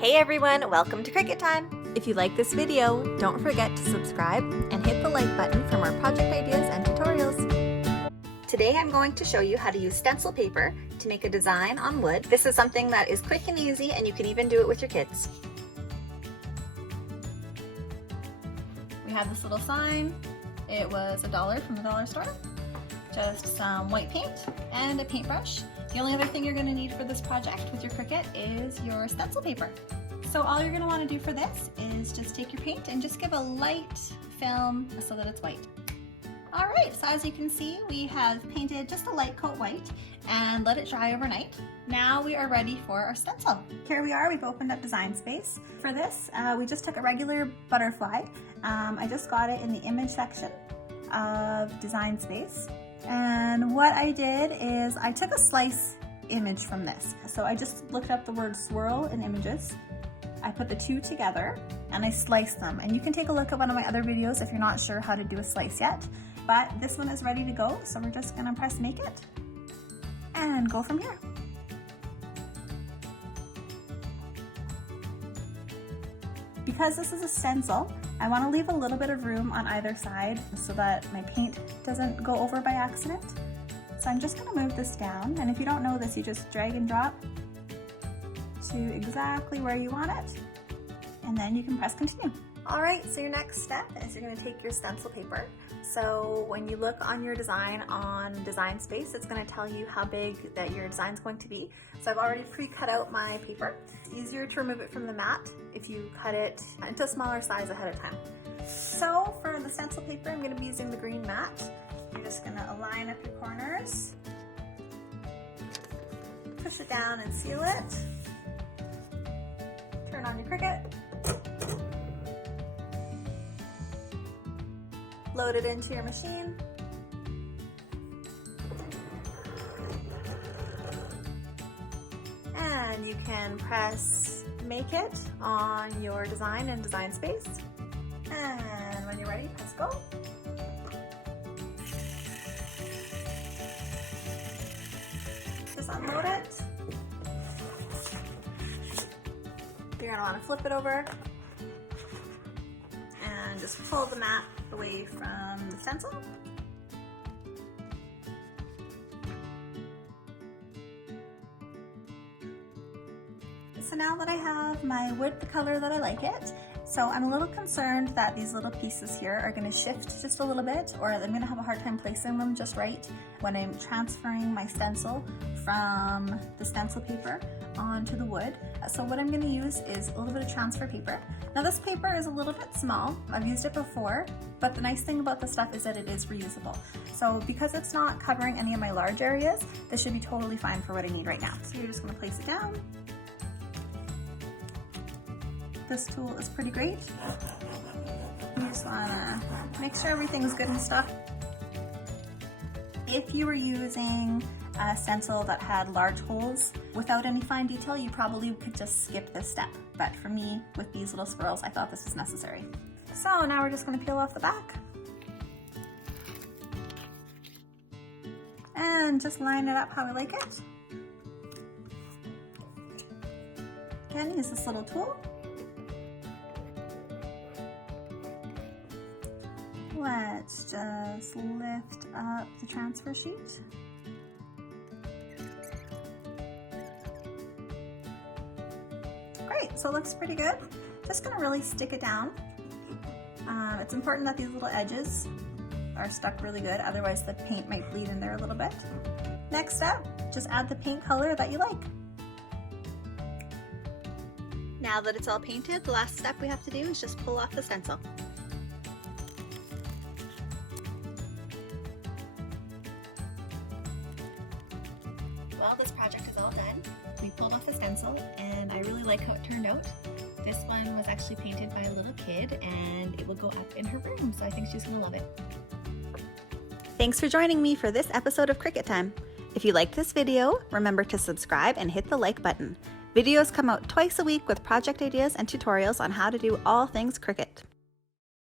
Hey everyone, welcome to Cricut Time! If you like this video, don't forget to subscribe and hit the like button for more project ideas and tutorials. Today I'm going to show you how to use stencil paper to make a design on wood. This is something that is quick and easy, and you can even do it with your kids. We have this little sign. It was $1 from the dollar store. Just some white paint and a paintbrush. The only other thing you're going to need for this project with your Cricut is your stencil paper. So all you're going to want to do for this is just take your paint and just give a light film so that it's white. Alright, so as you can see, we have painted just a light coat white and let it dry overnight. Now we are ready for our stencil. Here we are, we've opened up Design Space. For this, we just took a regular butterfly. I just got it in the image section of Design Space. And what I did is I took a slice image from this. So I just looked up the word swirl in images. I put the two together and I sliced them. And you can take a look at one of my other videos if you're not sure how to do a slice yet. But this one is ready to go, so we're just gonna press make it and go from here. Because this is a stencil, I want to leave a little bit of room on either side so that my paint doesn't go over by accident. So I'm just going to move this down, and if you don't know this, you just drag and drop to exactly where you want it, and then you can press continue. Alright, so your next step is you're going to take your stencil paper. So when you look on your design on Design Space, it's going to tell you how big that your design is going to be. So I've already pre-cut out my paper. It's easier to remove it from the mat if you cut it into a smaller size ahead of time. So for the stencil paper, I'm going to be using the green mat. You're just going to align up your corners, push it down and seal it, turn on your Cricut, load it into your machine, and you can press make it on your design in Design Space, and when you're ready, press go. Just unload it. You're going to want to flip it over and just pull the mat away from the stencil. So now that I have my wood the color that I like it, so I'm a little concerned that these little pieces here are going to shift just a little bit, or I'm going to have a hard time placing them just right when I'm transferring my stencil from the stencil paper onto the wood. So what I'm going to use is a little bit of transfer paper. Now this paper is a little bit small. I've used it before, but the nice thing about this stuff is that it is reusable. So because it's not covering any of my large areas, this should be totally fine for what I need right now. So you're just going to place it down. This tool is pretty great. You just want to make sure everything's good and stuff. If you were using a stencil that had large holes without any fine detail, you probably could just skip this step. But for me, with these little swirls, I thought this was necessary. So now we're just going to peel off the back. And just line it up how I like it. Again, use this little tool. Let's just lift up the transfer sheet. Great, so it looks pretty good. Just gonna really stick it down. It's important that these little edges are stuck really good, otherwise the paint might bleed in there a little bit. Next up, just add the paint color that you like. Now that it's all painted, the last step we have to do is just pull off the stencil. Well, this project is all done. We pulled off the stencil and I really like how it turned out. This one was actually painted by a little kid and it will go up in her room, so I think she's gonna love it. Thanks for joining me for this episode of Cricut Time. If you liked this video, remember to subscribe and hit the like button. Videos come out twice a week with project ideas and tutorials on how to do all things Cricut.